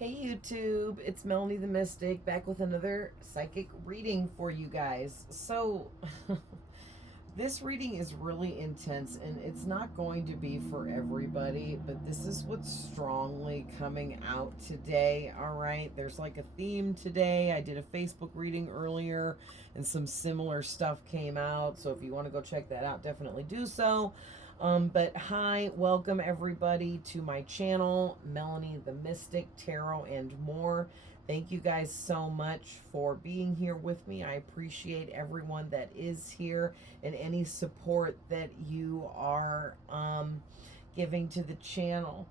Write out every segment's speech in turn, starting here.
Hey YouTube, it's Melanie the Mystic back with another psychic reading for you guys. So, this reading is really intense and it's not going to be for everybody, but this is what's strongly coming out today. All right, there's like a theme today. I did a Facebook reading earlier and some similar stuff came out. So, if you want to go check that out, definitely do so. But hi, welcome everybody to my channel, Melanie the Mystic, Tarot, and more. Thank you guys so much for being here with me. I appreciate everyone that is here and any support that you are giving to the channel.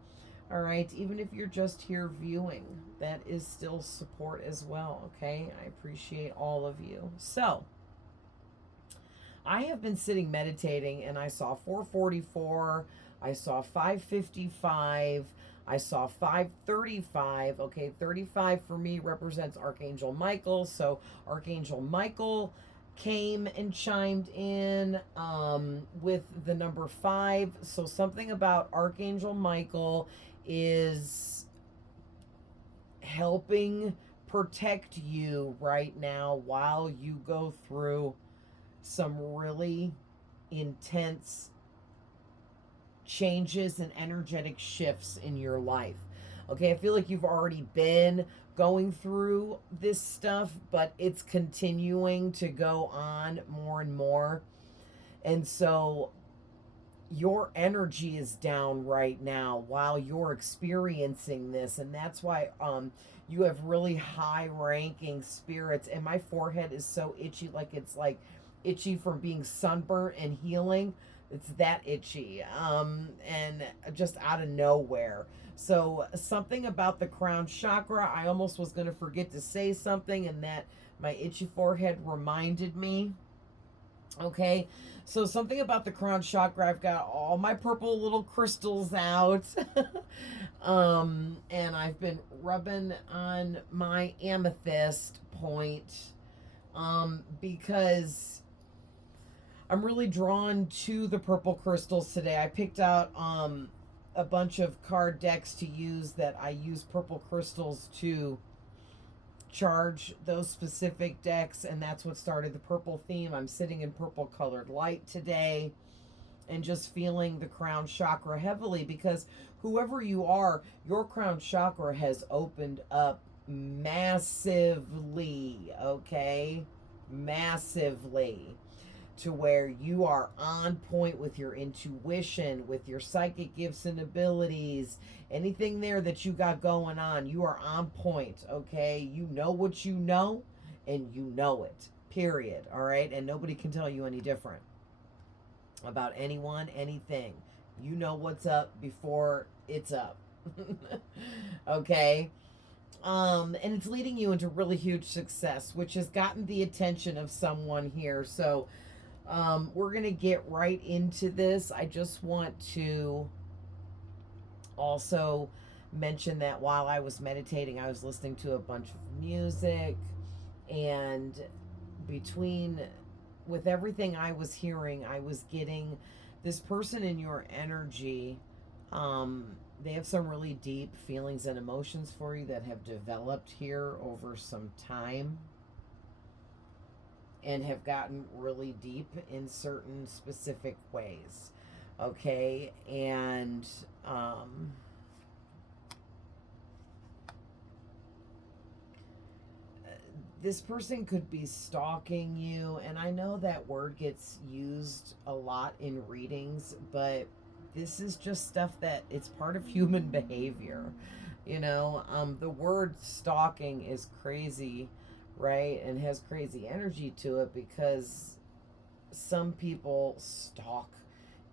All right, even if you're just here viewing, that is still support as well, okay? I appreciate all of you. So, I have been sitting meditating and I saw 444, I saw 555, I saw 535. Okay, 35 for me represents Archangel Michael. So Archangel Michael came and chimed in with the number 5. So something about Archangel Michael is helping protect you right now while you go through some really intense changes and energetic shifts in your life. Okay, I feel like you've already been going through this stuff, but it's continuing to go on more and more. And so your energy is down right now while you're experiencing this, and that's why you have really high ranking spirits, and my forehead is so itchy, like it's like itchy from being sunburnt and healing. It's that itchy, and just out of nowhere. So something about the crown chakra, I almost was going to forget to say something, and that my itchy forehead reminded me. Okay, so something about the crown chakra, I've got all my purple little crystals out. And I've been rubbing on my amethyst point because I'm really drawn to the purple crystals today. I picked out a bunch of card decks to use that I use purple crystals to charge those specific decks, and that's what started the purple theme. I'm sitting in purple colored light today and just feeling the crown chakra heavily, because whoever you are, your crown chakra has opened up massively, okay? Massively, to where you are on point with your intuition, with your psychic gifts and abilities, anything there that you got going on, you are on point, okay? You know what you know, and you know it, period, all right? And nobody can tell you any different about anyone, anything. You know what's up before it's up, okay? And it's leading you into really huge success, which has gotten the attention of someone here. So, we're going to get right into this. I just want to also mention that while I was meditating, I was listening to a bunch of music, and between with everything I was hearing, I was getting this person in your energy. They have some really deep feelings and emotions for you that have developed here over some time and have gotten really deep in certain specific ways. Okay, and this person could be stalking you, and I know that word gets used a lot in readings, but this is just stuff that it's part of human behavior. The word stalking is crazy, right? And has crazy energy to it, because some people stalk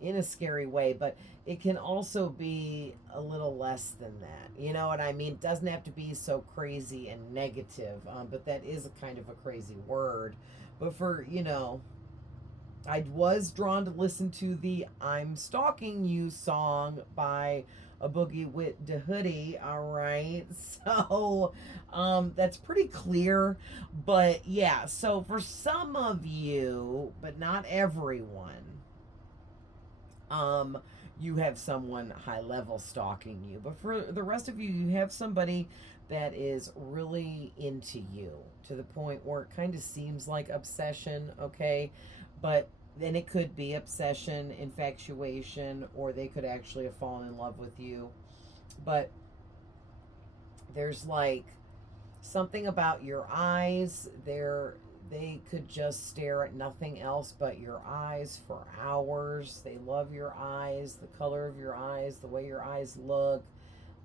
in a scary way, but it can also be a little less than that. You know what I mean? It doesn't have to be so crazy and negative, but that is a kind of a crazy word. But I was drawn to listen to the I'm Stalking You song by a Boogie with the Hoodie. All right. So that's pretty clear. But yeah, so for some of you, but not everyone, you have someone high level stalking you. But for the rest of you, you have somebody that is really into you to the point where it kind of seems like obsession, okay? But then it could be obsession, infatuation, or they could actually have fallen in love with you. But there's like something about your eyes. They could just stare at nothing else but your eyes for hours. They love your eyes, the color of your eyes, the way your eyes look,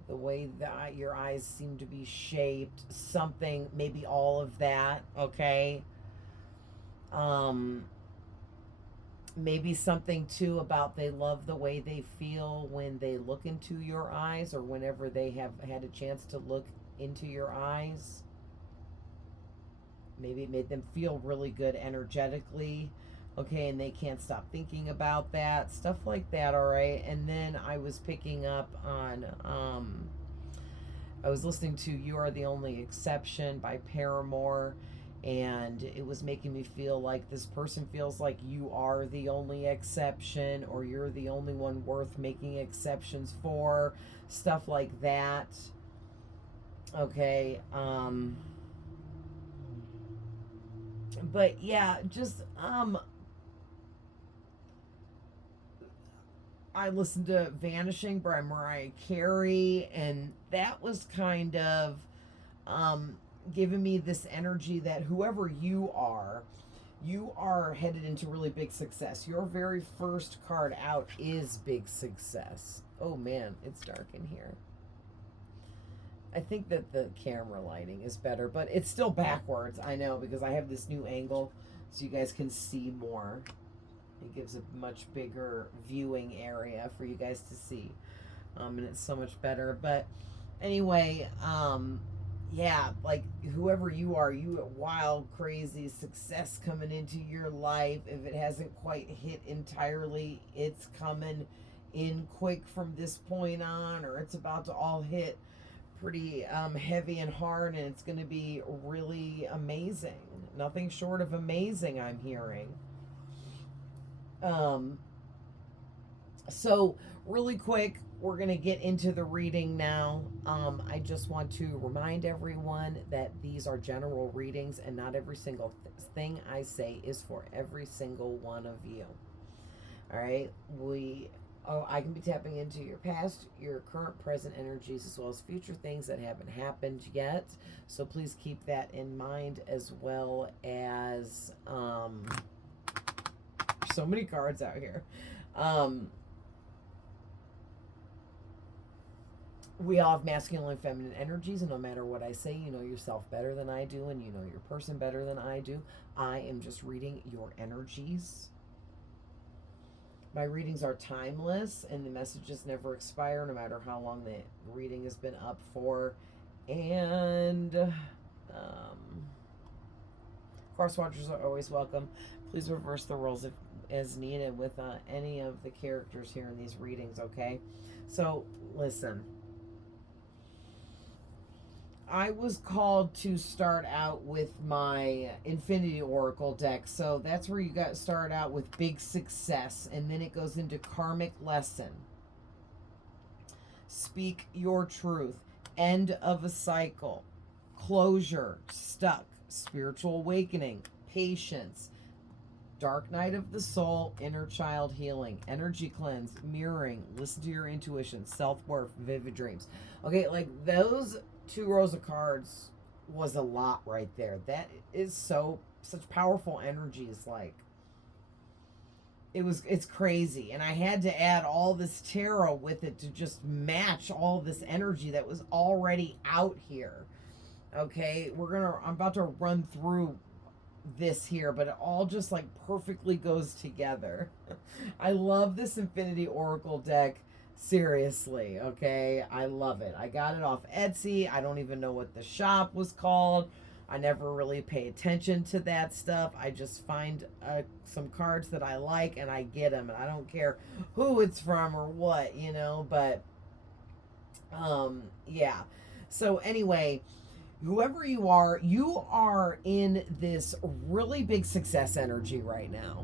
the way that your eyes seem to be shaped, something, maybe all of that, okay? Maybe something too about they love the way they feel when they look into your eyes, or whenever they have had a chance to look into your eyes. Maybe it made them feel really good energetically, okay, and they can't stop thinking about that, stuff like that, all right? And then I was picking up on, I was listening to You Are the Only Exception by Paramore, and it was making me feel like this person feels like you are the only exception, or you're the only one worth making exceptions for, stuff like that, okay? But yeah, just I listened to Vanishing by Mariah Carey, and that was kind of giving me this energy that whoever you are headed into really big success. Your very first card out is big success. Oh man, it's dark in here. I think that the camera lighting is better, but it's still backwards. I know, because I have this new angle so you guys can see more. It gives a much bigger viewing area for you guys to see. And it's so much better. But anyway, yeah, like whoever you are, you wild, crazy success coming into your life. If it hasn't quite hit entirely, it's coming in quick from this point on, or it's about to all hit pretty heavy and hard, and it's going to be really amazing. Nothing short of amazing, I'm hearing. So really quick, we're going to get into the reading now. I just want to remind everyone that these are general readings, and not every single thing I say is for every single one of you. All right, I can be tapping into your past, your current, present energies, as well as future things that haven't happened yet. So please keep that in mind, as well as so many cards out here. We all have masculine and feminine energies, and no matter what I say, you know yourself better than I do, and you know your person better than I do. I am just reading your energies. My readings are timeless, and the messages never expire, no matter how long the reading has been up for. And cross watchers are always welcome. Please reverse the roles as needed with any of the characters here in these readings, okay? So, listen. I was called to start out with my Infinity Oracle deck. So that's where you got start out with big success. And then it goes into karmic lesson. Speak your truth. End of a cycle. Closure. Stuck. Spiritual awakening. Patience. Dark night of the soul. Inner child healing. Energy cleanse. Mirroring. Listen to your intuition. Self-worth. Vivid dreams. Okay, like those 2 rows of cards was a lot right there. That is such powerful energies. Like it's crazy, and I had to add all this tarot with it to just match all this energy that was already out here. Okay, I'm about to run through this here, but it all just like perfectly goes together. I love this Infinity Oracle deck. Seriously, okay? I love it. I got it off Etsy. I don't even know what the shop was called. I never really pay attention to that stuff. I just find some cards that I like, and I get them. And I don't care who it's from or what, you know? But, yeah. So, anyway, whoever you are in this really big success energy right now.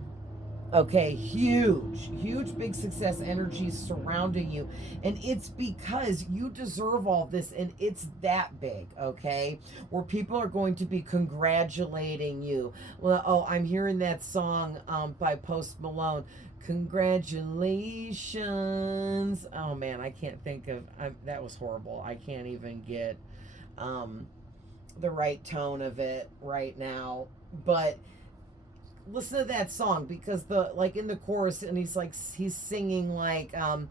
Okay, huge big success energies surrounding you, and it's because you deserve all this, and it's that big. Okay, where people are going to be congratulating you. Well, oh, I'm hearing that song by Post Malone. Congratulations. Oh man, I can't think of, that was horrible. I can't even get um the right tone of it right now, but listen to that song, because the, like, in the chorus, and he's singing like how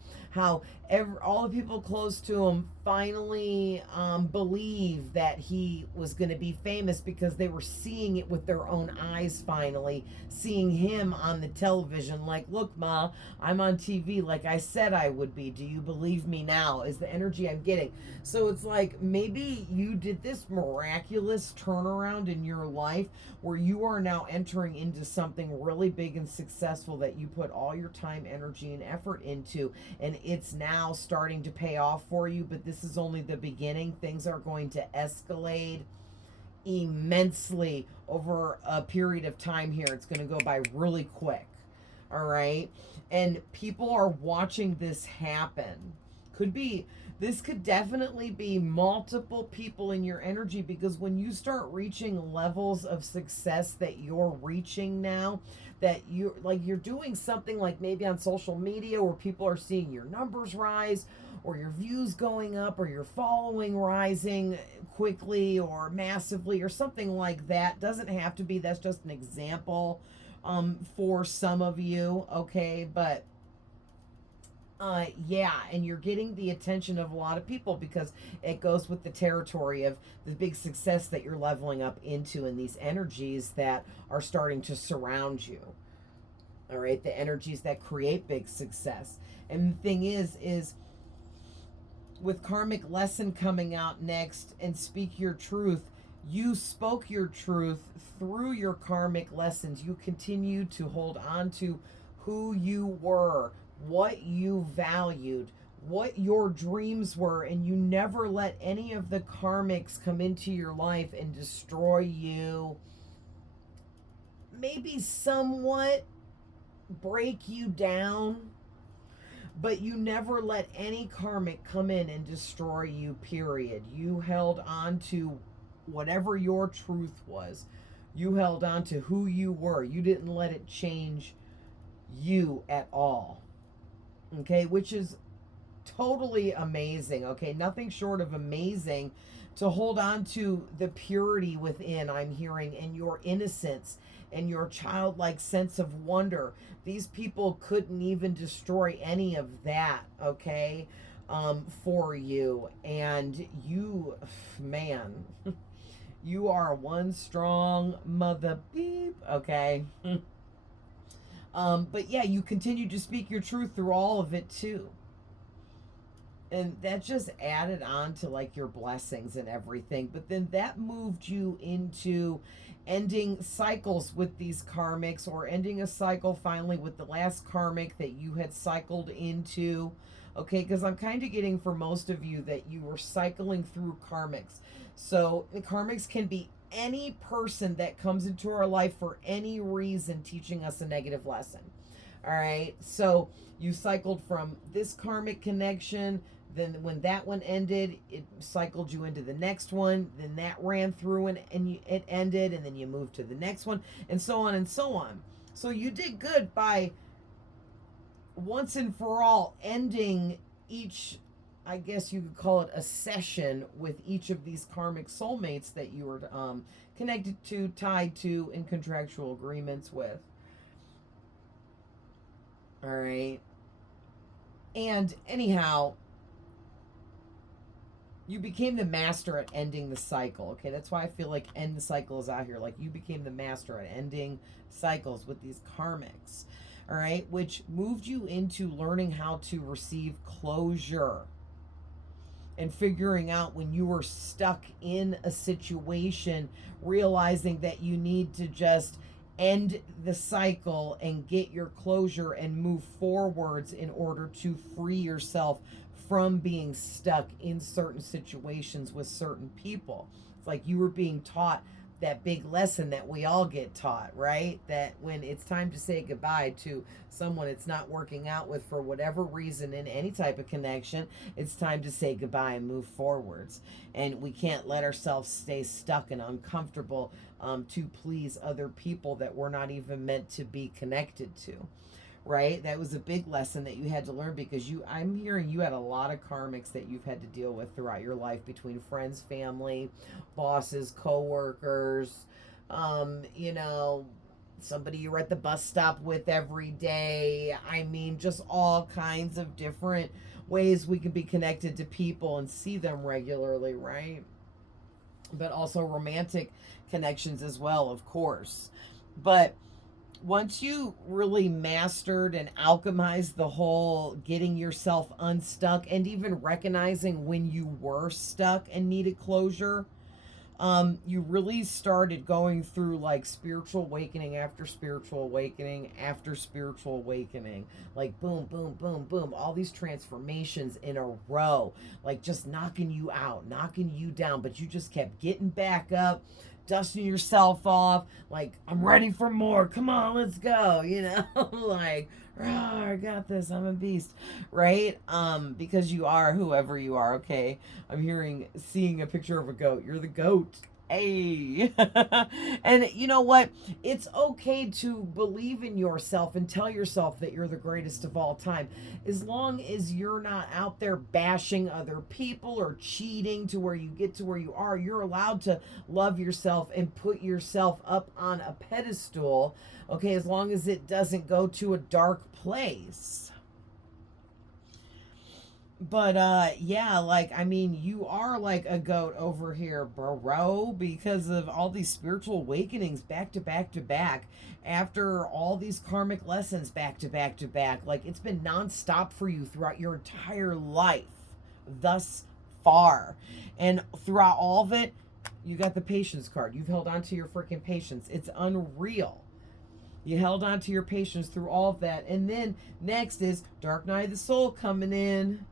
all the people close to him finally believe that he was going to be famous, because they were seeing it with their own eyes, finally seeing him on the television, like, look ma, I'm on TV like I said I would be, do you believe me now, is the energy I'm getting. So it's like, maybe you did this miraculous turnaround in your life, where you are now entering into something really big and successful that you put all your time, energy, and effort into, and it's now starting to pay off for you. But this is only the beginning. Things are going to escalate immensely over a period of time here. It's going to go by really quick. All right. And people are watching this happen. This could definitely be multiple people in your energy, because when you start reaching levels of success that you're reaching now, that you're doing something like maybe on social media where people are seeing your numbers rise, or your views going up, or your following rising quickly or massively, or something like that. Doesn't have to be, that's just an example for some of you, okay? But yeah, and you're getting the attention of a lot of people, because it goes with the territory of the big success that you're leveling up into, and these energies that are starting to surround you. All right, the energies that create big success. And the thing is with karmic lesson coming out next, and speak your truth, you spoke your truth through your karmic lessons. You continue to hold on to who you were, what you valued, what your dreams were, and you never let any of the karmics come into your life and destroy you, maybe somewhat break you down, but you never let any karmic come in and destroy you, period. You held on to whatever your truth was. You held on to who you were. You didn't let it change you at all. Okay, which is totally amazing. Okay, nothing short of amazing to hold on to the purity within, I'm hearing, and your innocence and your childlike sense of wonder. These people couldn't even destroy any of that, okay, for you. And you, man, you are one strong mother beep, okay? But yeah, you continue to speak your truth through all of it too. And that just added on to like your blessings and everything. But then that moved you into ending cycles with these karmics, or ending a cycle finally with the last karmic that you had cycled into. Okay, because I'm kind of getting for most of you that you were cycling through karmics. So the karmics can be any person that comes into our life for any reason, teaching us a negative lesson. All right, so you cycled from this karmic connection, then when that one ended, it cycled you into the next one, then that ran through, and it ended, and then you moved to the next one, and so on and so on. So you did good by once and for all ending each, I guess you could call it a session, with each of these karmic soulmates that you were connected to, tied to, in contractual agreements with. All right. And anyhow, you became the master at ending the cycle. Okay, that's why I feel like end the cycle is out here. Like, you became the master at ending cycles with these karmics. All right, which moved you into learning how to receive closure, and figuring out when you were stuck in a situation, realizing that you need to just end the cycle and get your closure and move forwards in order to free yourself from being stuck in certain situations with certain people. It's like you were being taught that big lesson that we all get taught, right? That when it's time to say goodbye to someone it's not working out with for whatever reason in any type of connection, it's time to say goodbye and move forwards. And we can't let ourselves stay stuck and uncomfortable to please other people that we're not even meant to be connected to. Right? That was a big lesson that you had to learn, because I'm hearing you had a lot of karmics that you've had to deal with throughout your life, between friends, family, bosses, co-workers, you know, somebody you're at the bus stop with every day. I mean, just all kinds of different ways we can be connected to people and see them regularly, right? But also romantic connections as well, of course. But once you really mastered and alchemized the whole getting yourself unstuck and even recognizing when you were stuck and needed closure, you really started going through like spiritual awakening after spiritual awakening after spiritual awakening. Like boom, boom, boom, boom. All these transformations in a row, like just knocking you out, knocking you down, but you just kept getting back up, dusting yourself off, like, I'm ready for more. Come on, let's go. You know, like, I got this. I'm a beast, right? Because you are whoever you are. Okay, seeing a picture of a goat. You're the goat. Hey. And you know what? It's okay to believe in yourself and tell yourself that you're the greatest of all time, as long as you're not out there bashing other people or cheating to where you get to where you are. You're allowed to love yourself and put yourself up on a pedestal, okay, as long as it doesn't go to a dark place. But yeah, like, I mean, you are like a goat over here, bro, because of all these spiritual awakenings back to back to back, after all these karmic lessons back to back to back. Like, it's been nonstop for you throughout your entire life thus far. And throughout all of it, you got the patience card. You've held on to your freaking patience. It's unreal. You held on to your patience through all of that. And then next is Dark Night of the Soul coming in.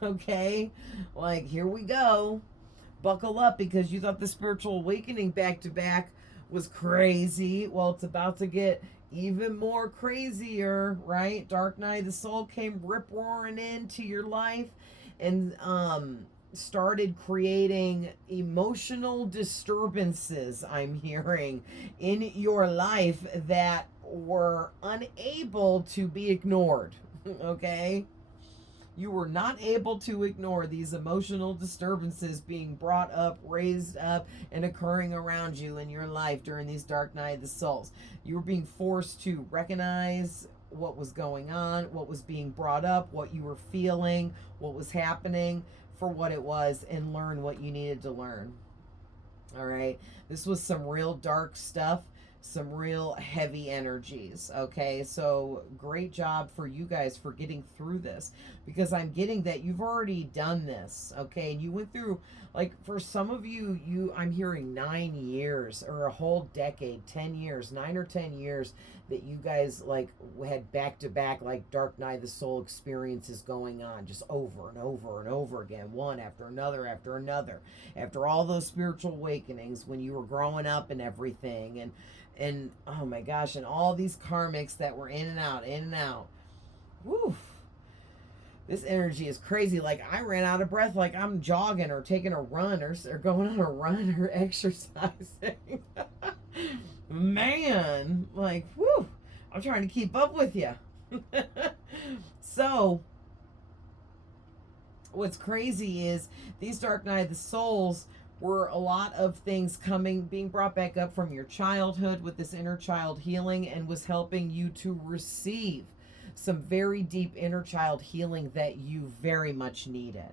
Okay, like, here we go. Buckle up, because you thought the spiritual awakening back to back was crazy. Well, it's about to get even more crazier, right? Dark Night of the Soul came rip roaring into your life and started creating emotional disturbances, I'm hearing, in your life that were unable to be ignored. Okay, you were not able to ignore these emotional disturbances being brought up, raised up, and occurring around you in your life during these Dark Night of the Souls. You were being forced to recognize what was going on, what was being brought up, what you were feeling, what was happening for what it was, and learn what you needed to learn. All right. This was some real dark stuff, some real heavy energies. Okay. So great job for you guys for getting through this, because I'm getting that you've already done this. Okay. And you went through, like, for some of you, I'm hearing 9 years or a whole decade, 10 years, 9 or 10 years that you guys like had back to back, like, Dark Night of the Soul experiences going on just over and over and over again, one after another after another, after all those spiritual awakenings when you were growing up and everything. And oh my gosh, and all these karmics that were in and out, in and out. Woo. This energy is crazy. Like, I ran out of breath, like I'm jogging or taking a run or going on a run or exercising. Man, like, whoo, I'm trying to keep up with you. So, what's crazy is these Dark Night of the Souls were a lot of things being brought back up from your childhood with this inner child healing, and was helping you to receive some very deep inner child healing that you very much needed.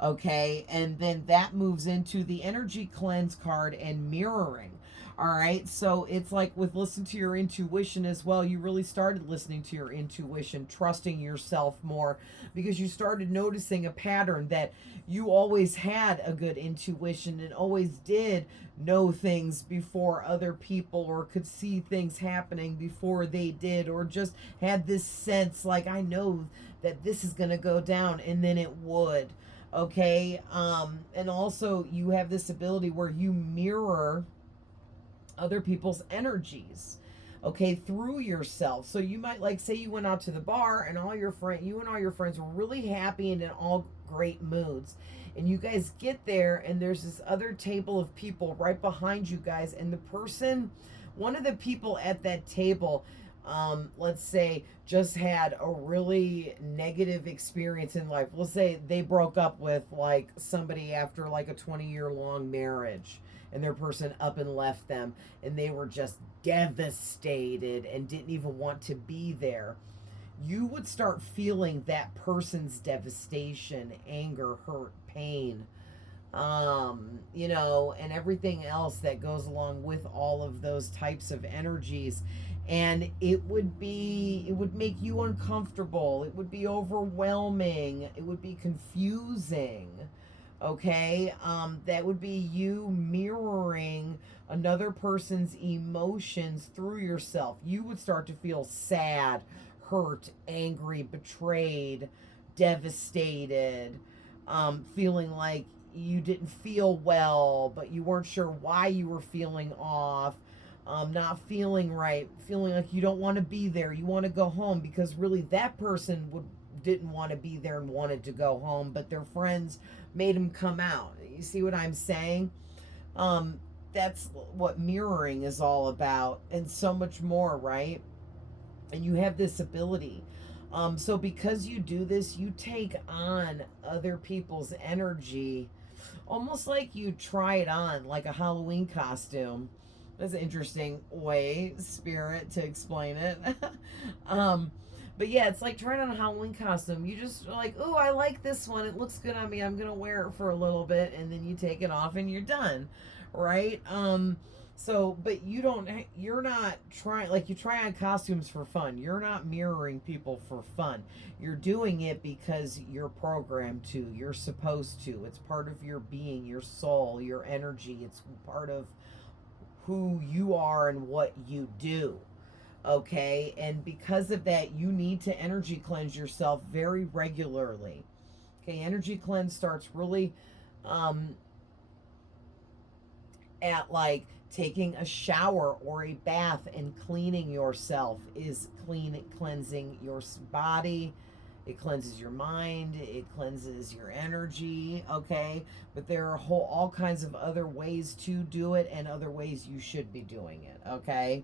Okay, and then that moves into the energy cleanse card and mirroring. All right, so it's like with listen to your intuition as well. You really started listening to your intuition, trusting yourself more, because you started noticing a pattern that you always had a good intuition and always did know things before other people, or could see things happening before they did, or just had this sense like, I know that this is going to go down, and then it would. Okay, and also you have this ability where you mirror other people's energies, okay, through yourself. So you might, like, say you went out to the bar and you and all your friends were really happy and in all great moods, and you guys get there and there's this other table of people right behind you guys, and one of the people at that table, let's say, just had a really negative experience in life. Let's say they broke up with like somebody after like a 20-year long marriage, and their person up and left them, and they were just devastated and didn't even want to be there. You would start feeling that person's devastation, anger, hurt, pain, and everything else that goes along with all of those types of energies. And it would make you uncomfortable. It would be overwhelming. It would be confusing. Okay. That would be you mirroring another person's emotions through yourself. You would start to feel sad, hurt, angry, betrayed, devastated, feeling like you didn't feel well, but you weren't sure why you were feeling off, not feeling right, feeling like you don't want to be there. You want to go home because really that person didn't want to be there and wanted to go home, but their friends made them come out. You see what I'm saying? That's what mirroring is all about, and so much more, right? And you have this ability. So because you do this, you take on other people's energy, almost like you try it on, like a Halloween costume. That's an interesting way, Spirit, to explain it. But yeah, it's like trying on a Halloween costume. You just like, oh, I like this one. It looks good on me. I'm gonna wear it for a little bit, and then you take it off and you're done, right? So, but you're not trying, like, you try on costumes for fun. You're not mirroring people for fun. You're doing it because you're programmed to. You're supposed to. It's part of your being, your soul, your energy. It's part of who you are and what you do. Okay? And because of that, you need to energy cleanse yourself very regularly. Okay? Energy cleanse starts really at like taking a shower or a bath, and cleaning yourself is cleansing your body. It cleanses your mind, it cleanses your energy, okay? But there are all kinds of other ways to do it, and other ways you should be doing it, okay?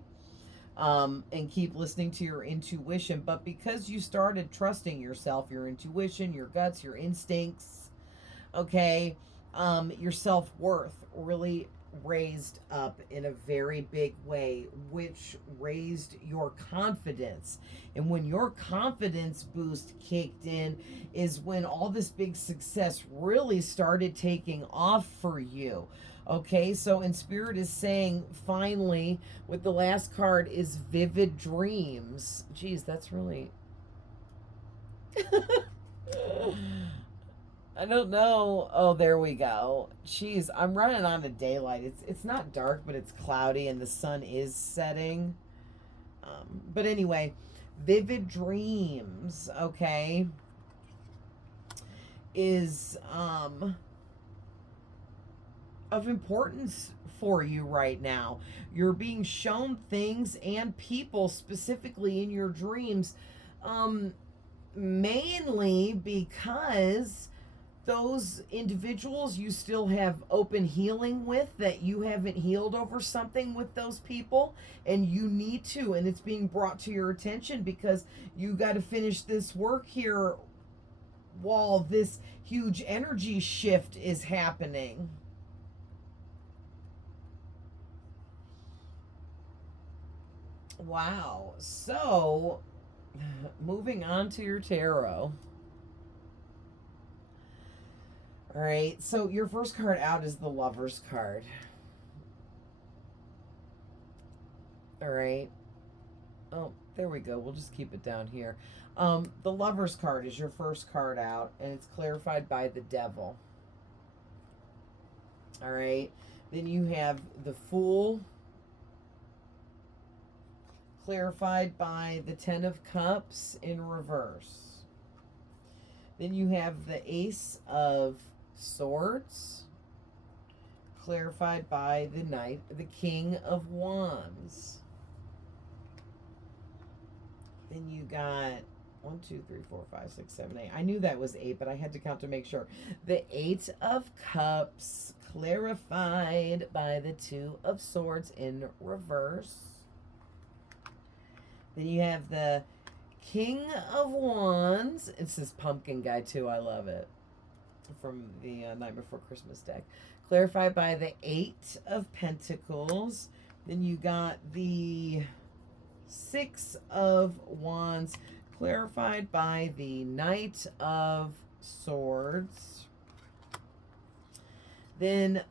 And keep listening to your intuition. But because you started trusting yourself, your intuition, your guts, your instincts, okay, your self-worth really raised up in a very big way, which raised your confidence. And when your confidence boost kicked in is when all this big success really started taking off for you. Okay, so in Spirit is saying, finally, with the last card is Vivid Dreams. Geez, that's really I don't know. Oh, there we go. Jeez, I'm running on to daylight. It's not dark, but it's cloudy and the sun is setting. But anyway, Vivid Dreams, okay, is of importance for you right now. You're being shown things and people specifically in your dreams, mainly because those individuals you still have open healing with, that you haven't healed over something with those people, and you need to, and it's being brought to your attention because you got to finish this work here while this huge energy shift is happening. Wow. So moving on to your tarot. All right, so your first card out is the Lover's card. All right. Oh, there we go. We'll just keep it down here. The Lover's card is your first card out, and it's clarified by the Devil. All right. Then you have the Fool, clarified by the Ten of Cups in reverse. Then you have the Ace of Swords, clarified by the Knight, the King of Wands. Then you got 1, 2, 3, 4, 5, 6, 7, 8. I knew that was 8, but I had to count to make sure. The 8 of Cups, clarified by the 2 of Swords in reverse. Then you have the King of Wands. It's this pumpkin guy, too. I love it. From the Night Before Christmas deck. Clarified by the 8 of Pentacles. Then you got the 6 of Wands, clarified by the Knight of Swords. Then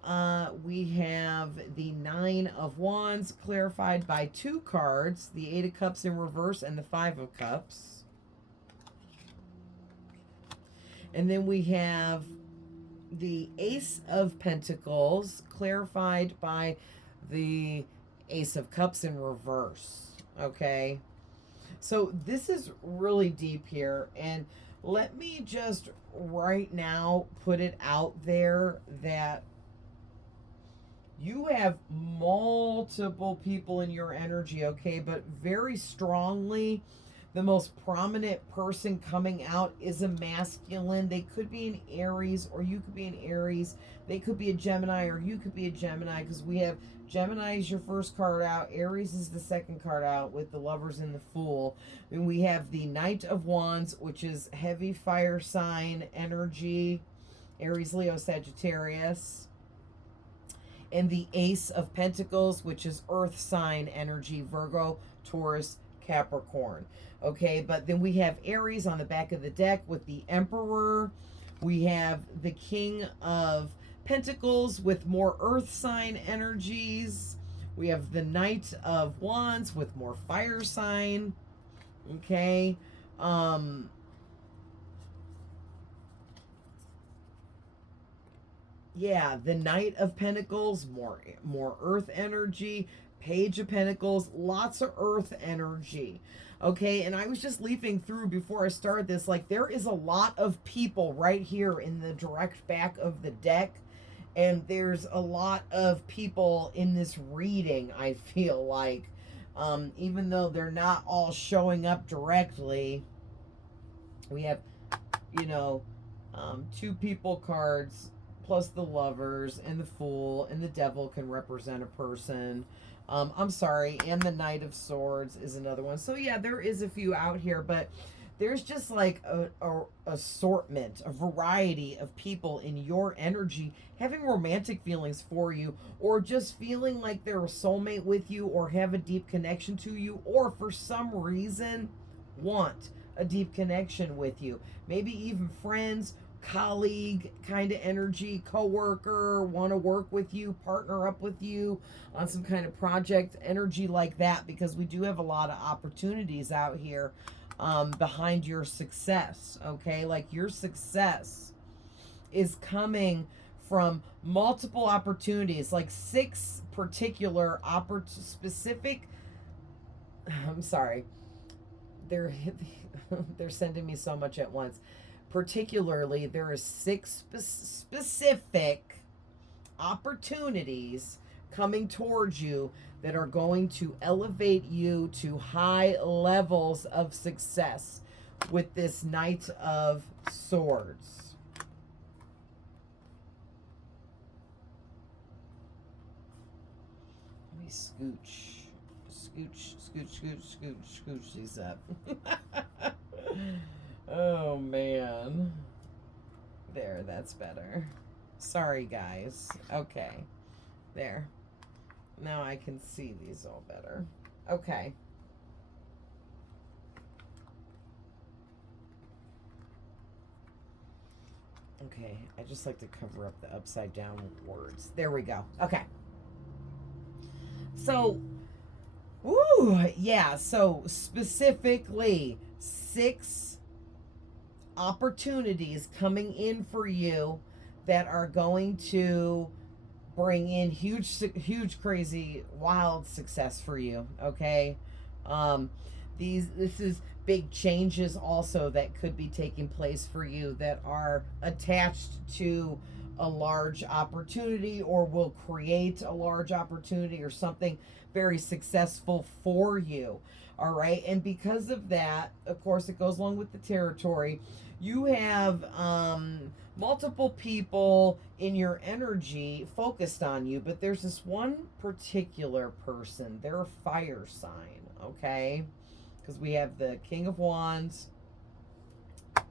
we have the 9 of Wands, clarified by 2 cards, the 8 of Cups in reverse and the 5 of Cups. And then we have the Ace of Pentacles, clarified by the Ace of Cups in reverse. Okay? So this is really deep here. And let me just right now put it out there that you have multiple people in your energy, okay? But very strongly, the most prominent person coming out is a masculine. They could be an Aries, or you could be an Aries. They could be a Gemini, or you could be a Gemini, because we have Gemini is your first card out. Aries is the second card out with the Lovers and the Fool. And we have the Knight of Wands, which is heavy fire sign energy. Aries, Leo, Sagittarius. And the Ace of Pentacles, which is earth sign energy. Virgo, Taurus, Capricorn. Okay, but then we have Aries on the back of the deck with the Emperor. We have the King of Pentacles with more earth sign energies. We have the Knight of Wands with more fire sign. Okay. Yeah, the Knight of Pentacles, more earth energy. Page of Pentacles, lots of earth energy. Okay, and I was just leafing through before I started this, like there is a lot of people right here in the direct back of the deck, and there's a lot of people in this reading, I feel like, even though they're not all showing up directly. We have, you know, 2 people cards, plus the Lovers, and the Fool, and the Devil can represent a person. I'm sorry, and the Knight of Swords is another one. So yeah, there is a few out here, but there's just like a assortment, a variety of people in your energy having romantic feelings for you, or just feeling like they're a soulmate with you, or have a deep connection to you, or for some reason want a deep connection with you. Maybe even friends, colleague kind of energy, co-worker, want to work with you, partner up with you on some kind of project energy like that, because we do have a lot of opportunities out here behind your success. Okay, like your success is coming from multiple opportunities, like 6 particular specific I'm sorry, they're sending me so much at once. Particularly, there are 6 specific opportunities coming towards you that are going to elevate you to high levels of success with this Knight of Swords. Let me scooch these up. Oh, man. There, that's better. Sorry, guys. Okay. There. Now I can see these all better. Okay. Okay, I just like to cover up the upside down words. There we go. Okay. So, woo, yeah, so specifically 6 opportunities coming in for you that are going to bring in huge, crazy, wild success for you. Okay, this is big changes also that could be taking place for you that are attached to a large opportunity or will create a large opportunity or something very successful for you. All right. And because of that, of course, it goes along with the territory. You have multiple people in your energy focused on you, but there's this one particular person. They're a fire sign, okay? Because we have the King of Wands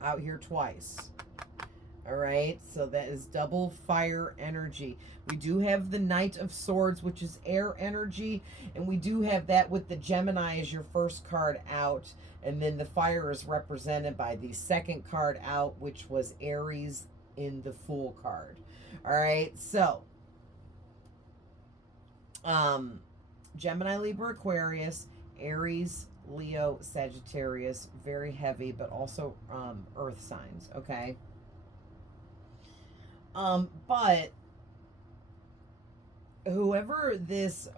out here twice. All right, so that is double fire energy. We do have the Knight of Swords, which is air energy, and we do have that with the Gemini as your first card out, and then the fire is represented by the second card out, which was Aries in the Fool card. All right, so Gemini, Libra, Aquarius, Aries, Leo, Sagittarius, very heavy, but also earth signs, okay? But whoever this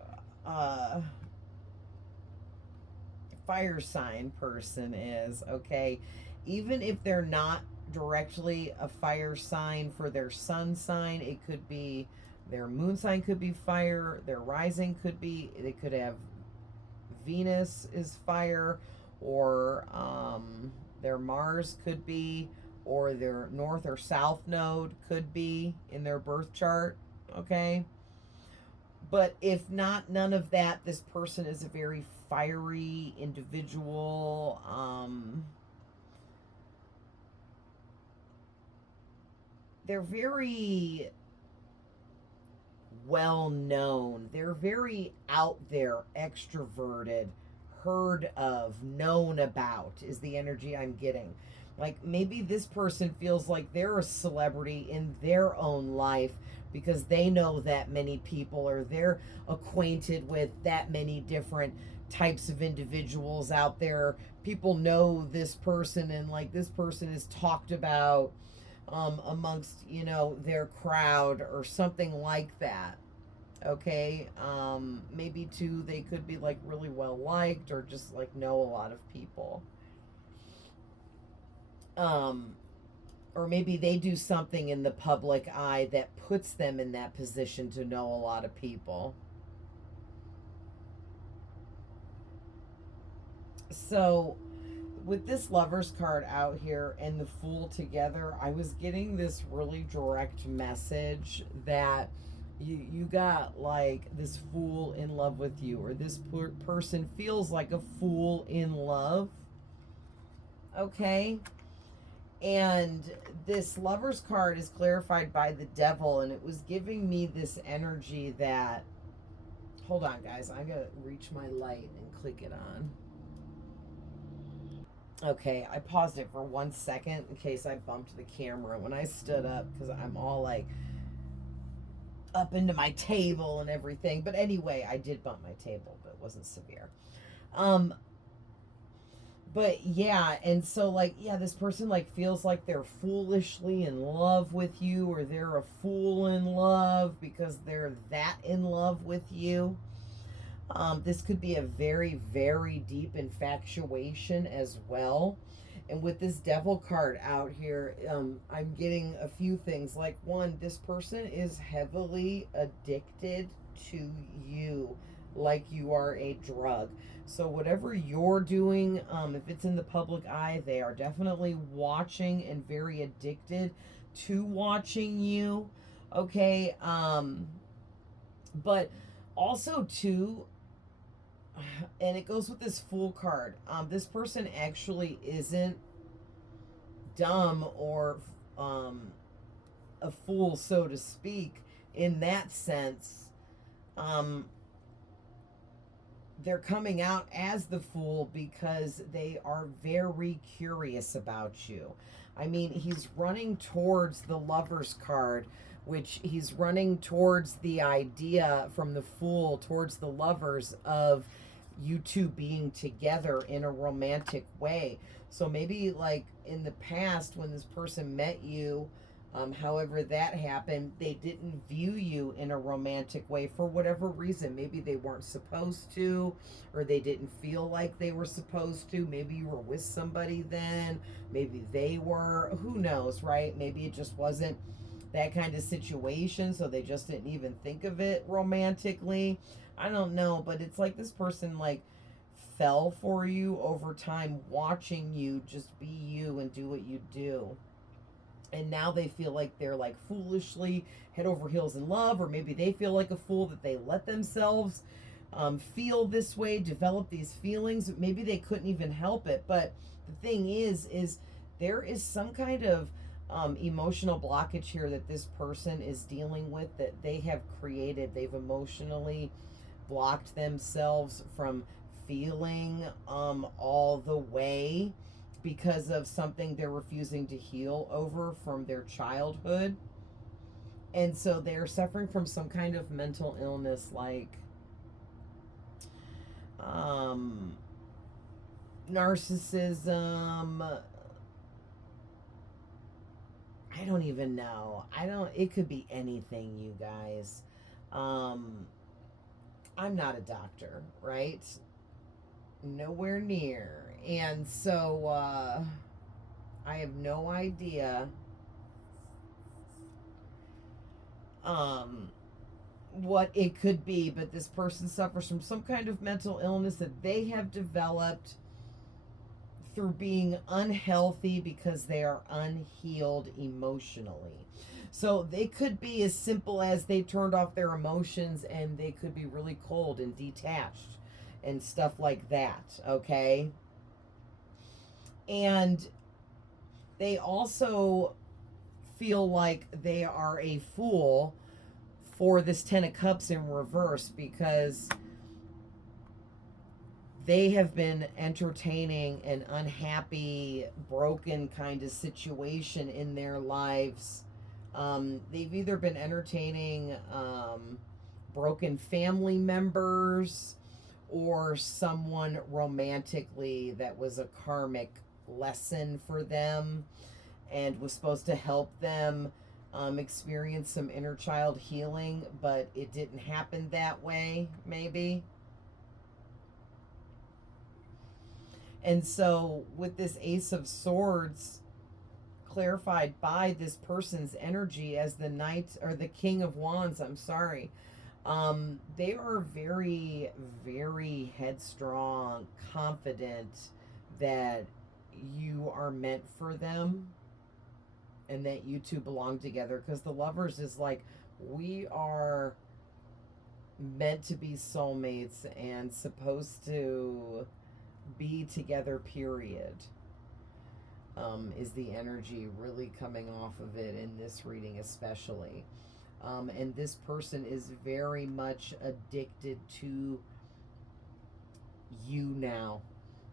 fire sign person is, okay, even if they're not directly a fire sign for their sun sign, it could be their moon sign, could be fire, their rising could be, they could have Venus is fire, or their Mars could be, or their north or south node could be in their birth chart, okay? But if not, none of that, this person is a very fiery individual. They're very well known. They're very out there, extroverted, heard of, known about is the energy I'm getting. Like maybe this person feels like they're a celebrity in their own life because they know that many people, or they're acquainted with that many different types of individuals out there. People know this person, and like this person is talked about amongst, you know, their crowd or something like that. Okay, maybe too they could be like really well liked or just like know a lot of people. Or maybe they do something in the public eye that puts them in that position to know a lot of people. So with this Lovers card out here and the Fool together, I was getting this really direct message that you got like this fool in love with you, or this person feels like a fool in love, okay? And this Lovers card is clarified by the Devil, and it was giving me this energy that, hold on guys, I gotta reach my light and click it on. Okay, I paused it for 1 second in case I bumped the camera when I stood up, because I'm all like up into my table and everything. But anyway, I did bump my table, but it wasn't severe. But yeah, and so like, yeah, this person like feels like they're foolishly in love with you, or they're a fool in love because they're that in love with you. This could be a very, very deep infatuation as well. And with this Devil card out here, I'm getting a few things. Like, one, this person is heavily addicted to you, like you are a drug. So whatever you're doing, if it's in the public eye, they are definitely watching and very addicted to watching you. Okay. But also too, and it goes with this Fool card. This person actually isn't dumb or a fool, so to speak, in that sense. They're coming out as the Fool because they are very curious about you. I mean, he's running towards the Lovers card, which he's running towards the idea from the Fool towards the Lovers of you two being together in a romantic way. So maybe like in the past when this person met you, however that happened, they didn't view you in a romantic way for whatever reason. Maybe they weren't supposed to, or they didn't feel like they were supposed to. Maybe you were with somebody then, maybe they were, who knows, right? Maybe it just wasn't that kind of situation, so they just didn't even think of it romantically. I don't know, but it's like this person like fell for you over time, watching you just be you and do what you do. And now they feel like they're like foolishly head over heels in love, or maybe they feel like a fool that they let themselves feel this way, develop these feelings. Maybe they couldn't even help it. But the thing is there is some kind of emotional blockage here that this person is dealing with, that they have created. They've emotionally blocked themselves from feeling all the way because of something they're refusing to heal over from their childhood. And so they're suffering from some kind of mental illness, like narcissism. I don't even know. It could be anything, you guys. I'm not a doctor, right? Nowhere near. And so I have no idea what it could be, but this person suffers from some kind of mental illness that they have developed through being unhealthy because they are unhealed emotionally. So they could be as simple as they turned off their emotions, and they could be really cold and detached and stuff like that, okay? And they also feel like they are a fool for this Ten of Cups in reverse, because they have been entertaining an unhappy, broken kind of situation in their lives. They've either been entertaining broken family members, or someone romantically that was a karmic lesson for them and was supposed to help them experience some inner child healing, but it didn't happen that way, maybe. And so with this Ace of Swords clarified by this person's energy as the Knight, or the King of Wands, I'm sorry, they are very, very headstrong, confident that you are meant for them and that you two belong together. Because the Lovers is like, we are meant to be soulmates and supposed to be together, period. Is the energy really coming off of it in this reading, especially. And this person is very much addicted to you now.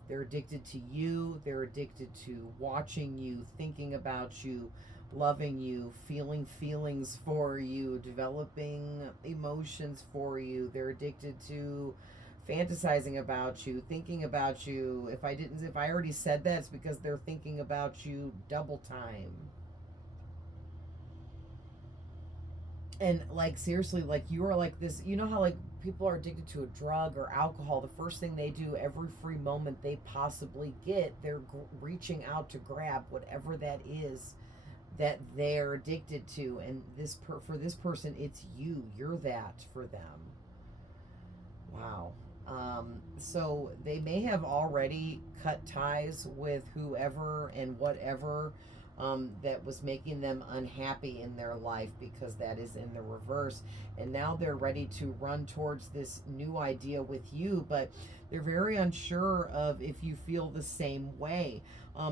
They're addicted to you. They're addicted to watching you, thinking about you, loving you, feeling feelings for you, developing emotions for you. They're addicted to fantasizing about you, thinking about you. If I already said that, it's because they're thinking about you double time. And like, seriously, like, you are like this, you know how like people are addicted to a drug or alcohol, the first thing they do every free moment they possibly get, they're reaching out to grab whatever that is that they're addicted to. And for this person, it's you're that for them. Wow. So they may have already cut ties with whoever and whatever that was making them unhappy in their life, because that is in the reverse. And now they're ready to run towards this new idea with you, but they're very unsure of if you feel the same way.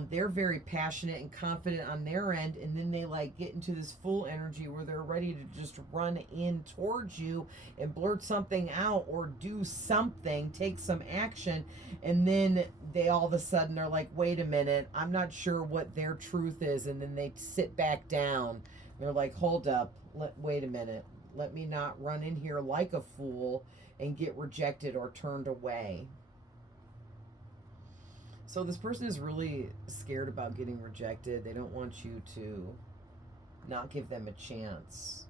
They're very passionate and confident on their end, and then they like get into this full energy where they're ready to just run in towards you and blurt something out or do something, take some action, and then they all of a sudden are like, wait a minute, I'm not sure what their truth is, and then they sit back down. They're like, hold up, wait a minute, let me not run in here like a fool and get rejected or turned away. So this person is really scared about getting rejected. They don't want you to not give them a chance.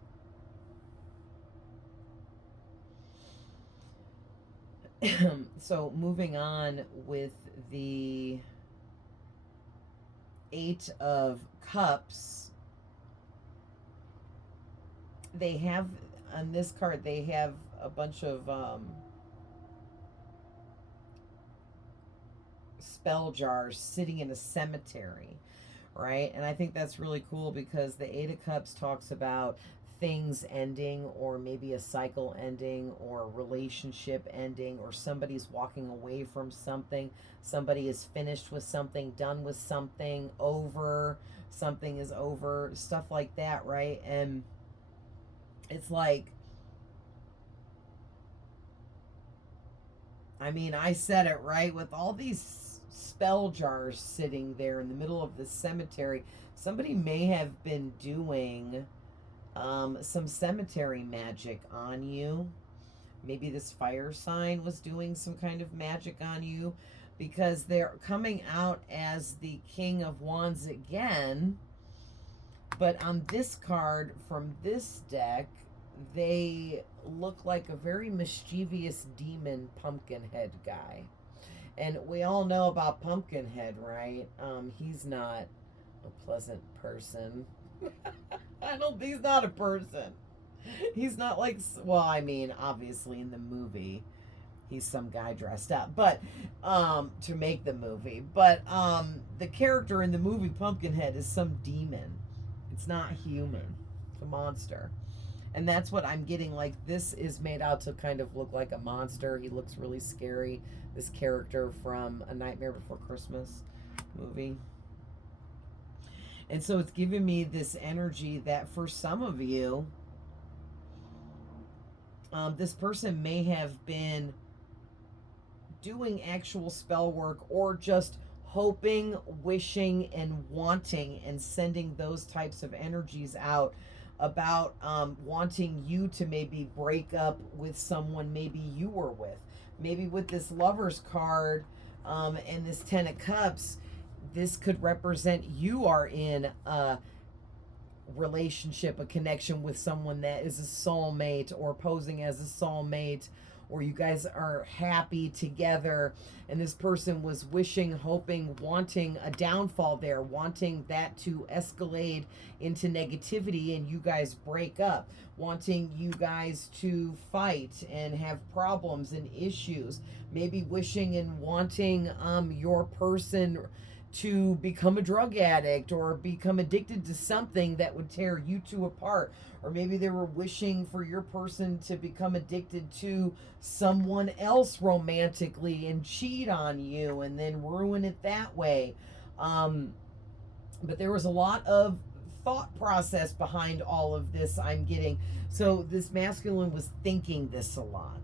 So moving on with the Eight of Cups. they have, on this card, they have a bunch of spell jars sitting in a cemetery, right? And I think that's really cool because the Eight of Cups talks about things ending, or maybe a cycle ending, or a relationship ending, or somebody's walking away from something. Somebody is finished with something, done with something, over. Something is over, stuff like that, right? And it's like, I mean, I said it right, with all these spell jars sitting there in the middle of the cemetery. Somebody may have been doing some cemetery magic on you. Maybe this fire sign was doing some kind of magic on you, because they're coming out as the King of Wands again. But on this card from this deck, they look like a very mischievous demon Pumpkinhead guy. And we all know about Pumpkinhead, right? He's not a pleasant person. He's not a person. He's not like, well, I mean, obviously in the movie, he's some guy dressed up, but to make the movie. But the character in the movie Pumpkinhead is some demon. It's not human. It's a monster. And that's what I'm getting. Like, this is made out to kind of look like a monster. He looks really scary. This character from A Nightmare Before Christmas movie. And so it's giving me this energy that for some of you, this person may have been doing actual spell work, or just hoping, wishing, and wanting, and sending those types of energies out about wanting you to maybe break up with someone maybe you were with. Maybe with this Lover's card and this Ten of Cups, this could represent you are in a relationship, a connection with someone that is a soulmate, or posing as a soulmate, or you guys are happy together, and this person was wishing, hoping, wanting a downfall there, wanting that to escalate into negativity and you guys break up, wanting you guys to fight and have problems and issues, maybe wishing and wanting your person to become a drug addict or become addicted to something that would tear you two apart. Or maybe they were wishing for your person to become addicted to someone else romantically and cheat on you and then ruin it that way. But there was a lot of thought process behind all of this, I'm getting. So this masculine was thinking this a lot.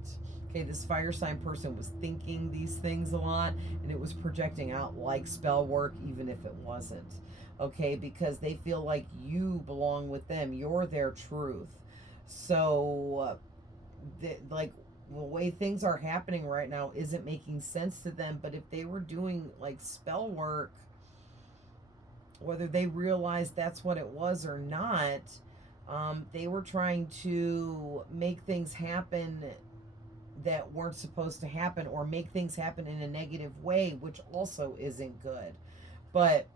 Okay, this fire sign person was thinking these things a lot, and it was projecting out like spell work, even if it wasn't. Okay, because they feel like you belong with them. You're their truth. So, like, the way things are happening right now isn't making sense to them. But if they were doing, like, spell work, whether they realized that's what it was or not, they were trying to make things happen that weren't supposed to happen, or make things happen in a negative way, which also isn't good. But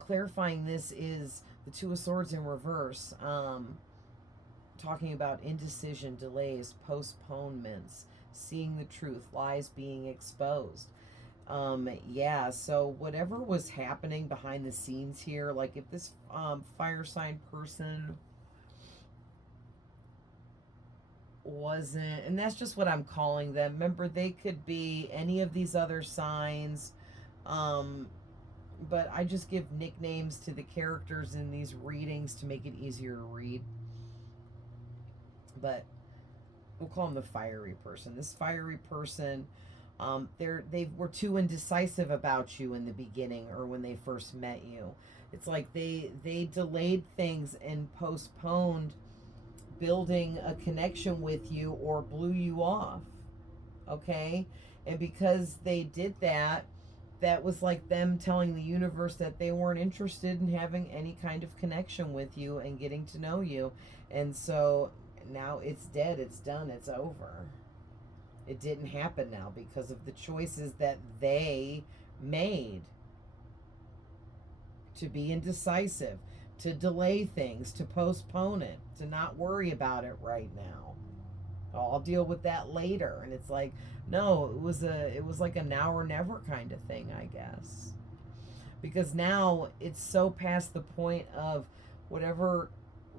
clarifying this is the Two of Swords in reverse, talking about indecision, delays, postponements, seeing the truth, lies being exposed. Yeah, so whatever was happening behind the scenes here, like if this fire sign person wasn't, and that's just what I'm calling them. Remember, they could be any of these other signs, but I just give nicknames to the characters in these readings to make it easier to read. But we'll call them the fiery person. This fiery person, they were too indecisive about you in the beginning, or when they first met you. It's like they delayed things and postponed building a connection with you, or blew you off. Okay? And because they did that, that was like them telling the universe that they weren't interested in having any kind of connection with you and getting to know you. And so now it's dead, it's done, it's over. It didn't happen now because of the choices that they made to be indecisive, to delay things, to postpone it, to not worry about it right now. I'll deal with that later. And it's like, no, it was like a now or never kind of thing, I guess. Because now it's so past the point of whatever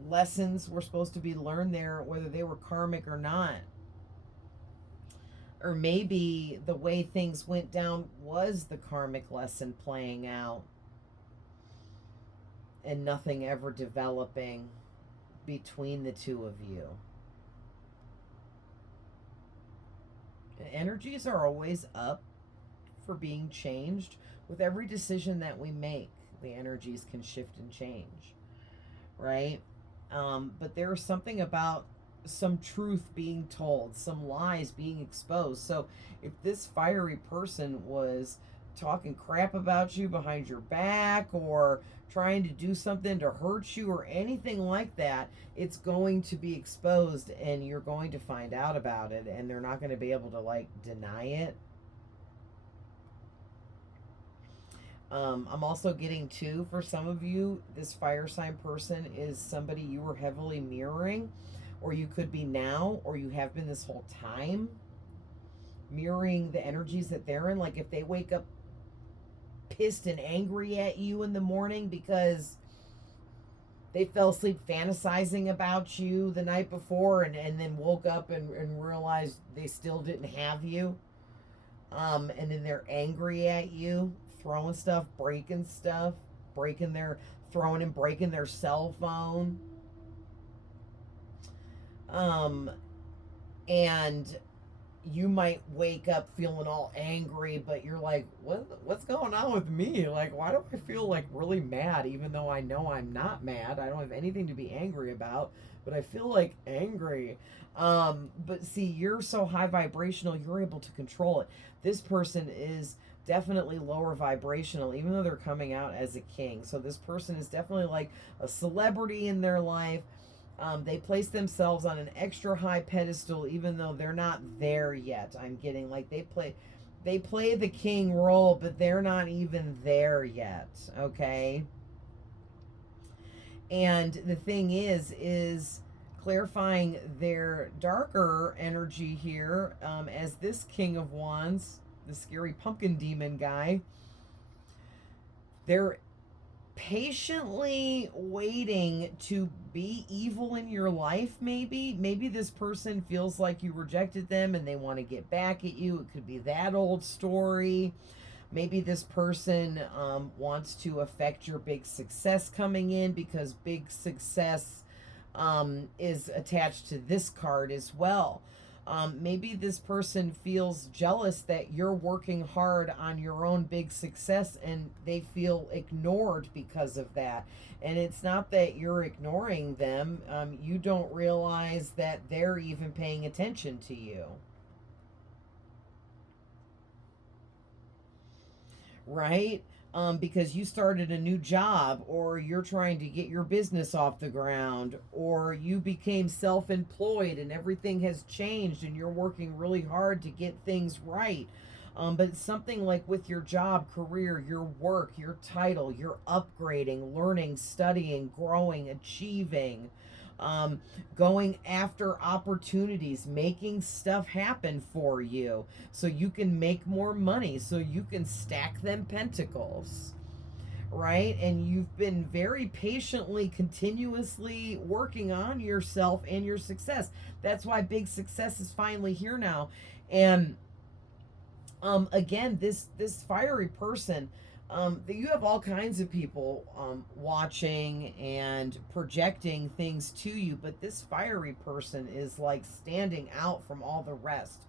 lessons were supposed to be learned there, whether they were karmic or not. Or maybe the way things went down was the karmic lesson playing out and nothing ever developing between the two of you. Energies are always up for being changed. With every decision that we make, the energies can shift and change, right? But there's something about some truth being told, some lies being exposed. So if this fiery person was talking crap about you behind your back or trying to do something to hurt you or anything like that, it's going to be exposed and you're going to find out about it, and they're not going to be able to like deny it. I'm also getting too, for some of you, this fire sign person is somebody you were heavily mirroring, or you could be now, or you have been this whole time, mirroring the energies that they're in. Like if they wake up pissed and angry at you in the morning because they fell asleep fantasizing about you the night before and then woke up and realized they still didn't have you. And then they're angry at you, throwing stuff, throwing and breaking their cell phone. And you might wake up feeling all angry, but you're like, what's going on with me? Like, why do I feel like really mad, even though I know I'm not mad? I don't have anything to be angry about, but I feel like angry. But see, you're so high vibrational, you're able to control it. This person is definitely lower vibrational, even though they're coming out as a king. So this person is definitely like a celebrity in their life. They place themselves on an extra high pedestal, even though they're not there yet. I'm getting like they play the king role, but they're not even there yet. Okay. And the thing is clarifying their darker energy here, as this King of Wands, the scary pumpkin demon guy. They're patiently waiting to be evil in your life. Maybe this person feels like you rejected them and they want to get back at you. It could be that old story. Maybe this person wants to affect your big success coming in, because big success is attached to this card as well. Maybe this person feels jealous that you're working hard on your own big success and they feel ignored because of that. And it's not that you're ignoring them. You don't realize that they're even paying attention to you. Right? Because you started a new job, or you're trying to get your business off the ground, or you became self-employed and everything has changed and you're working really hard to get things right. But it's something like with your job, career, your work, your title, you're upgrading, learning, studying, growing, achieving, going after opportunities, making stuff happen for you so you can make more money, so you can stack them pentacles, right? And you've been very patiently, continuously working on yourself and your success. That's why big success is finally here now. And again, this fiery person, you have all kinds of people watching and projecting things to you, but this fiery person is like standing out from all the rest.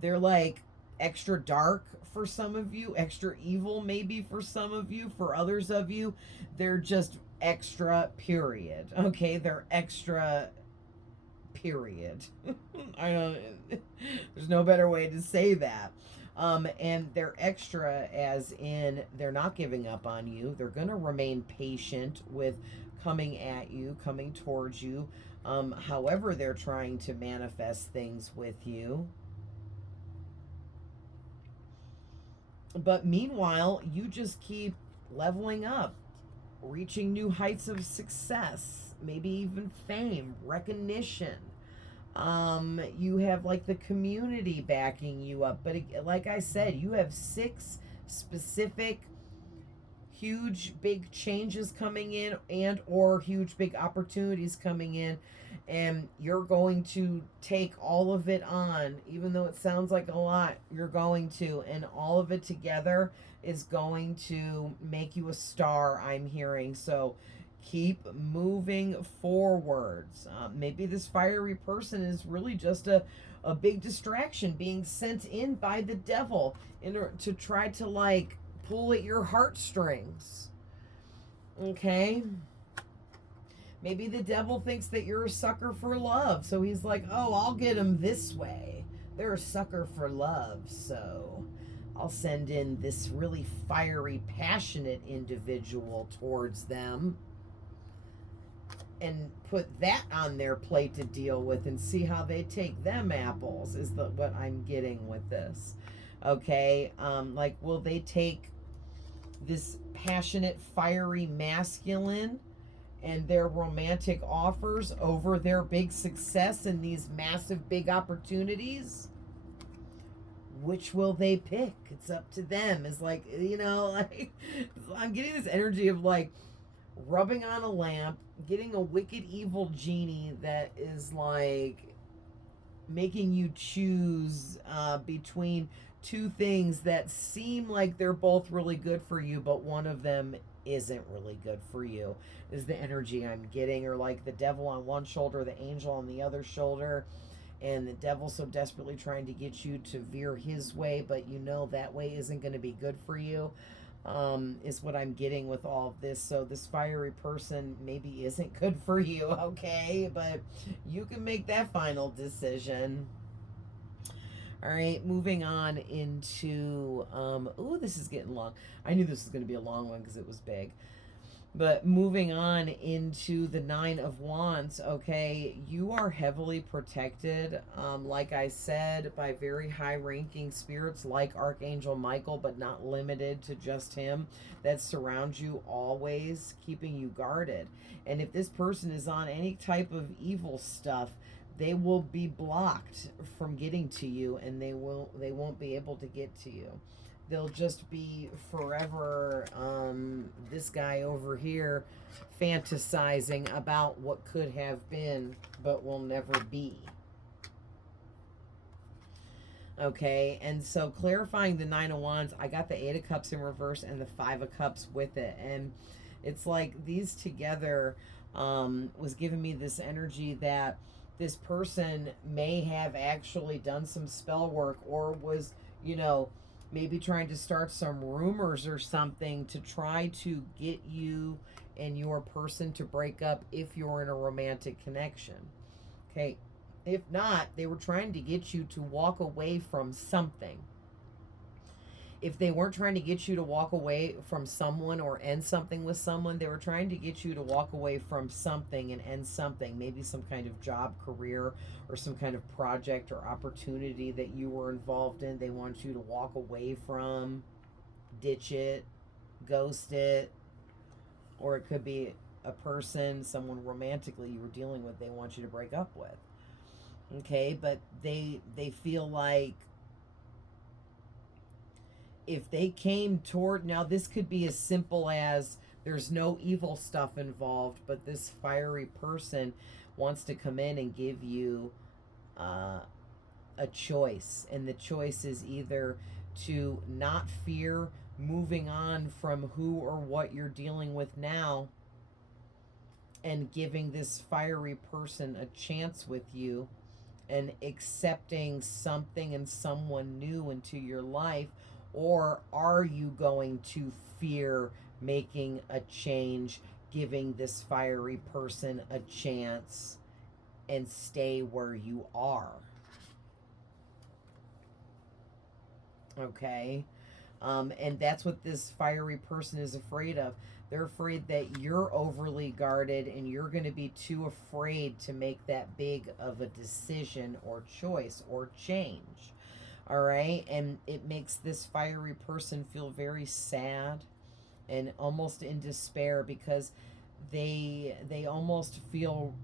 They're like extra dark for some of you, extra evil maybe for some of you. For others of you, they're just extra, period. Okay, they're extra, period. I don't, there's no better way to say that. And they're extra as in they're not giving up on you. They're going to remain patient with coming at you, coming towards you, however they're trying to manifest things with you. But meanwhile, you just keep leveling up, reaching new heights of success, maybe even fame, recognition. You have like the community backing you up. But like I said, you have 6 specific huge big changes coming in and or huge big opportunities coming in, and you're going to take all of it on. Even though it sounds like a lot, you're going to, and all of it together is going to make you a star, I'm hearing. So keep moving forwards. Maybe this fiery person is really just a big distraction being sent in by the devil in order to try to like pull at your heartstrings. Okay? Maybe the devil thinks that you're a sucker for love. So he's like, oh, I'll get them this way. They're a sucker for love. So I'll send in this really fiery, passionate individual towards them and put that on their plate to deal with and see how they take them apples is what I'm getting with this. Okay? Like, will they take this passionate, fiery masculine and their romantic offers over their big success and these massive big opportunities? Which will they pick? It's up to them. It's like, like I'm getting this energy of like rubbing on a lamp, getting a wicked evil genie that is like making you choose between 2 things that seem like they're both really good for you, but one of them isn't really good for you, is the energy I'm getting. Or like the devil on one shoulder, the angel on the other shoulder, and the devil so desperately trying to get you to veer his way, but that way isn't going to be good for you, is what I'm getting with all of this. So this fiery person maybe isn't good for you, okay? But you can make that final decision. All right, moving on into, this is getting long. I knew this was going to be a long one because it was big. But moving on into the 9 of Wands, okay, you are heavily protected, like I said, by very high-ranking spirits like Archangel Michael, but not limited to just him, that surround you always, keeping you guarded. And if this person is on any type of evil stuff, they will be blocked from getting to you, and they won't be able to get to you. They'll just be forever, this guy over here fantasizing about what could have been but will never be. Okay, and so clarifying the 9 of Wands, I got the 8 of Cups in reverse and the 5 of Cups with it. And it's like these together was giving me this energy that this person may have actually done some spell work, or was, maybe trying to start some rumors or something to try to get you and your person to break up if you're in a romantic connection. Okay, if not, they were trying to get you to walk away from something. If they weren't trying to get you to walk away from someone or end something with someone, they were trying to get you to walk away from something and end something, maybe some kind of job, career, or some kind of project or opportunity that you were involved in. They want you to walk away from, ditch it, ghost it, or it could be a person, someone romantically you were dealing with, they want you to break up with. Okay, but they feel like if they came toward, now this could be as simple as there's no evil stuff involved, but this fiery person wants to come in and give you a choice. And the choice is either to not fear moving on from who or what you're dealing with now and giving this fiery person a chance with you and accepting something and someone new into your life. Or are you going to fear making a change, giving this fiery person a chance, and stay where you are? Okay? And that's what this fiery person is afraid of. They're afraid that you're overly guarded and you're going to be too afraid to make that big of a decision or choice or change. All right, and it makes this fiery person feel very sad, and almost in despair because they almost feel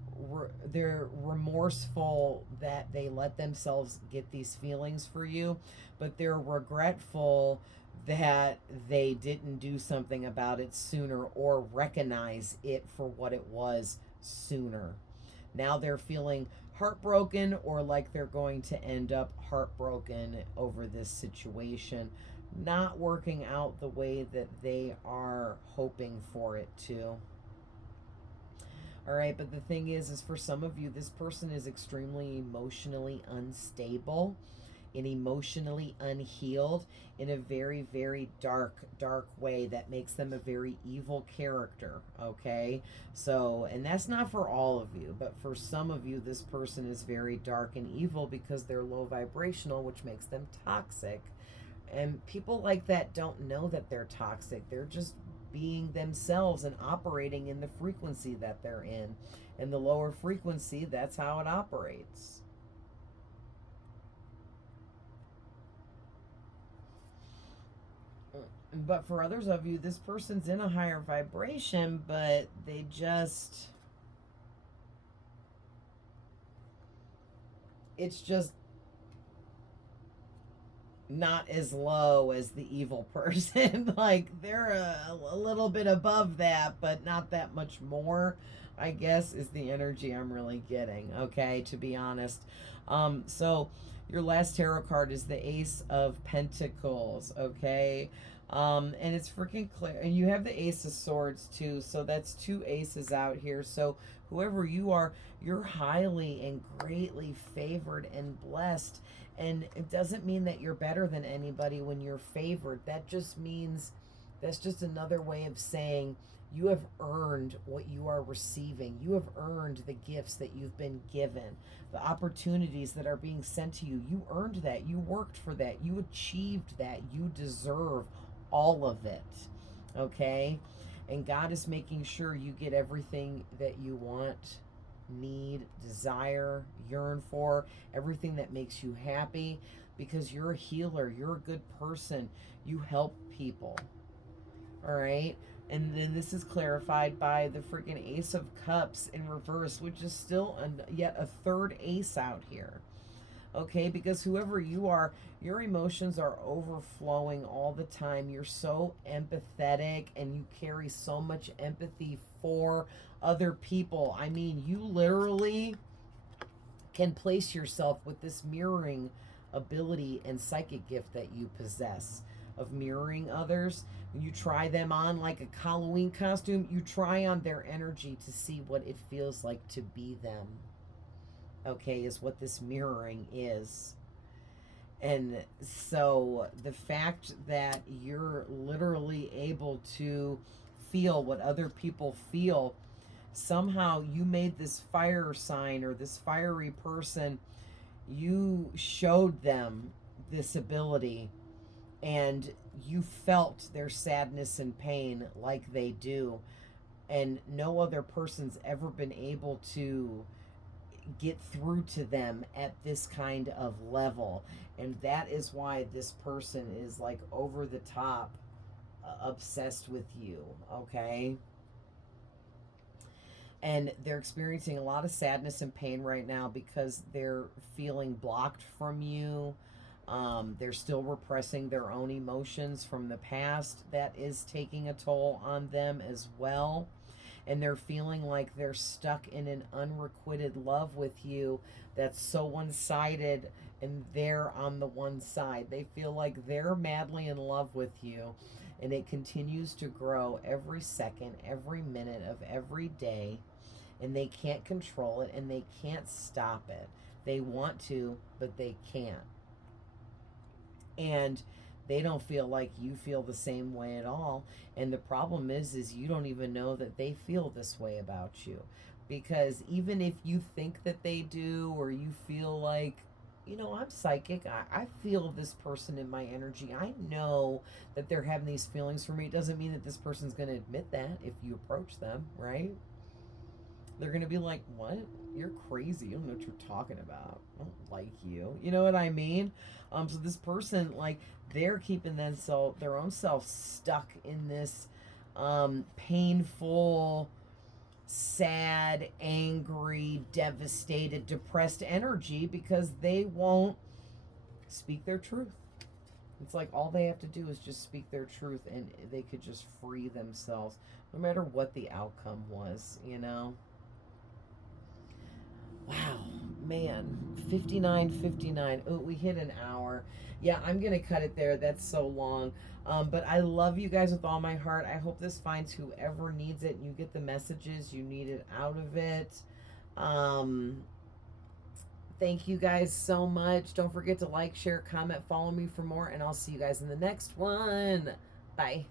they're remorseful that they let themselves get these feelings for you, but they're regretful that they didn't do something about it sooner or recognize it for what it was sooner. Now they're feeling heartbroken or like they're going to end up heartbroken over this situation not working out the way that they are hoping for it to. All right, but the thing is for some of you, this person is extremely emotionally unstable and emotionally unhealed in a very, very dark, dark way that makes them a very evil character, okay? So, and that's not for all of you, but for some of you, this person is very dark and evil because they're low vibrational, which makes them toxic. And people like that don't know that they're toxic. They're just being themselves and operating in the frequency that they're in. And the lower frequency, that's how it operates. But for others of you, this person's in a higher vibration, but they just, it's just not as low as the evil person. Like they're a little bit above that, but not that much more, I guess, is the energy I'm really getting, okay, to be honest. So your last tarot card is the Ace of Pentacles, okay? And it's freaking clear. And you have the Ace of Swords too, so that's two aces out here. So whoever you are, you're highly and greatly favored and blessed. And it doesn't mean that you're better than anybody when you're favored. That just means, that's just another way of saying you have earned what you are receiving. You have earned the gifts that you've been given, the opportunities that are being sent to you. You earned that. You worked for that. You achieved that. You deserve all of it, okay? And God is making sure you get everything that you want, need, desire, yearn for, everything that makes you happy, because you're a healer, you're a good person, you help people. All right? And then this is clarified by the freaking Ace of Cups in reverse, which is still yet a third ace out here. Okay, because whoever you are, your emotions are overflowing all the time. You're so empathetic and you carry so much empathy for other people. I mean, you literally can place yourself with this mirroring ability and psychic gift that you possess of mirroring others. When you try them on like a Halloween costume, you try on their energy to see what it feels like to be them. Okay, is what this mirroring is. And so the fact that you're literally able to feel what other people feel, somehow you made this fire sign or this fiery person, you showed them this ability and you felt their sadness and pain like they do. And no other person's ever been able to get through to them at this kind of level. And that is why this person is like over the top obsessed with you, okay? And they're experiencing a lot of sadness and pain right now because they're feeling blocked from you. They're still repressing their own emotions from the past. That is taking a toll on them as well. And they're feeling like they're stuck in an unrequited love with you that's so one-sided, and they're on the one side. They feel like they're madly in love with you, and it continues to grow every second, every minute of every day, and they can't control it and they can't stop it. They want to, but they can't. And they don't feel like you feel the same way at all. And the problem is you don't even know that they feel this way about you. Because even if you think that they do, or you feel like, you know, I'm psychic, I feel this person in my energy, I know that they're having these feelings for me, it doesn't mean that this person's going to admit that if you approach them, right? They're going to be like, what? You're crazy. You don't know what you're talking about. I don't like you. You know what I mean? So this person, like, they're keeping their own self stuck in this painful, sad, angry, devastated, depressed energy because they won't speak their truth. It's like all they have to do is just speak their truth and they could just free themselves no matter what the outcome was, you know? Wow, man, 59:59. Oh, we hit an hour. Yeah, I'm going to cut it there. That's so long. But I love you guys with all my heart. I hope this finds whoever needs it and you get the messages you needed out of it. Um, Thank you guys so much. Don't forget to like, share, comment, follow me for more, and I'll see you guys in the next one. Bye.